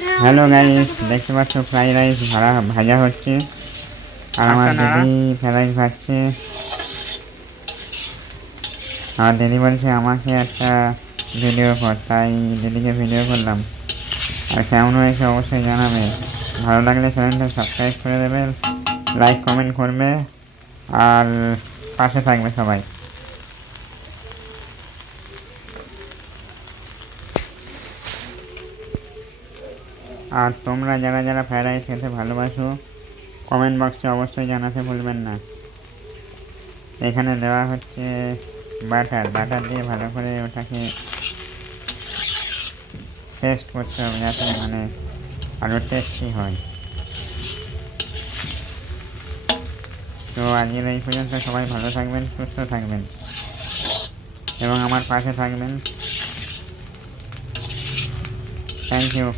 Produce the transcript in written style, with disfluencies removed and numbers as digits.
Hello guys, দেখতে পাচ্ছ fried rice ভাজা হচ্ছে আর আমার দিদি ফ্রাইড রাইস ভাজছে। আমার দিদি বলছে আমাকে একটা ভিডিও কর, তাই দিদিকে ভিডিও করলাম। আর কেমন হয়েছে অবশ্যই জানাবে। ভালো লাগলে চ্যানেলটা সাবস্ক্রাইব করে দেবে, লাইক কমেন্ট করবে আর পাশে থাকবে সবাই। আর তোমরা যারা যারা ফ্রাইড রাইস খেতে ভালোবাসো কমেন্ট বক্সে অবশ্যই জানাতে ভুলবেন না। এখানে দেওয়া হচ্ছে বাটার দিয়ে ভালো করে ওটাকে পেস্ট করতে হবে যাতে আরও টেস্টি হয়। তো আজকের এই পর্যন্ত, সবাই ভালো থাকবেন, সুস্থ থাকবেন এবং আমার পাশে থাকবেন। Thank you.